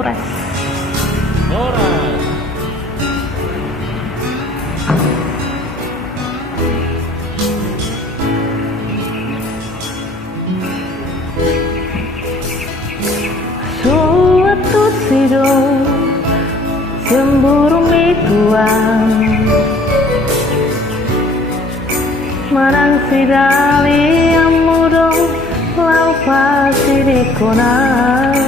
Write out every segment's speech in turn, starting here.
Horas. Suatu sidung cemburu mituan Marang sidali amudong lau pasti dikonang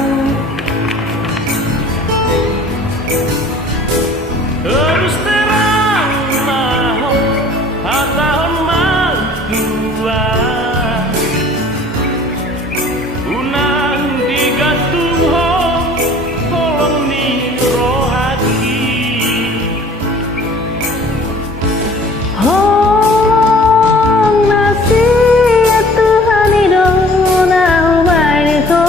Terus terang mau hatahon mantua Unang digantung hong kolong ni rohaki Holong nasi ya Tuhan hidung nau baik itu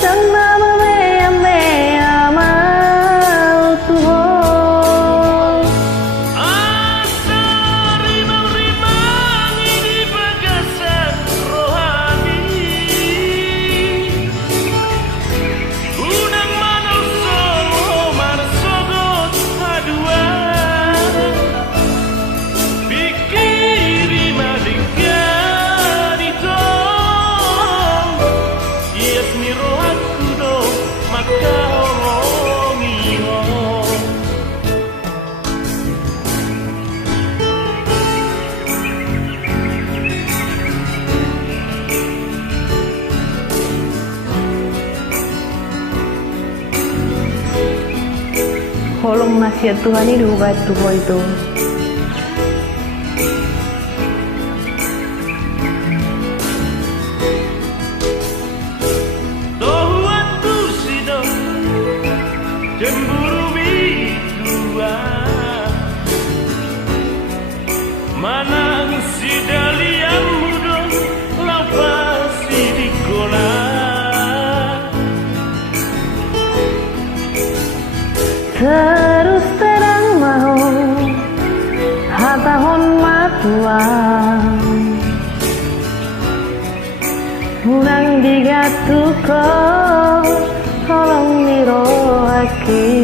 Chẳng nama mea mau Tuhan Asa rimang-rimang ini bagasan rohani Unang manosong homar sogot hadua Pikiri madingkan itu Yes ni rohaku do maka hongi hong Holong nasi ya Tuhan hidung baik Tuhan itu Tohuatu sidong cemburu bidua Manang si dalian mudong lapas di kolam Terus terang mau hatahon matuan Unang digatuko kolong nirohaki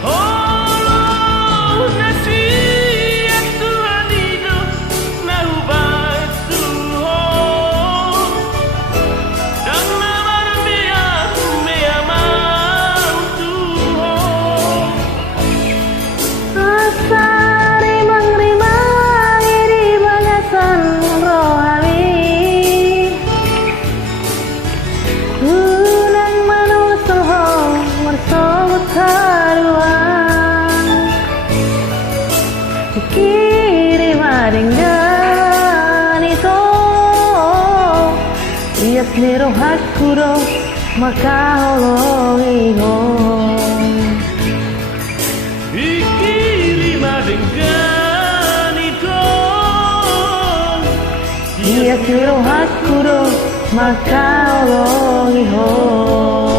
Oh nasi ya Tuhan hidup nahu baik Tuhan Dan nabar mea mau Tuhan Asa rimang-rimang ini bagasan rohani Unang manusong mersobot haruan Kiri maringgan itu Iya sendiri hakku do maka holongi hong Ikiri madenggan itu Iya sendiri hakku do maka holongi hong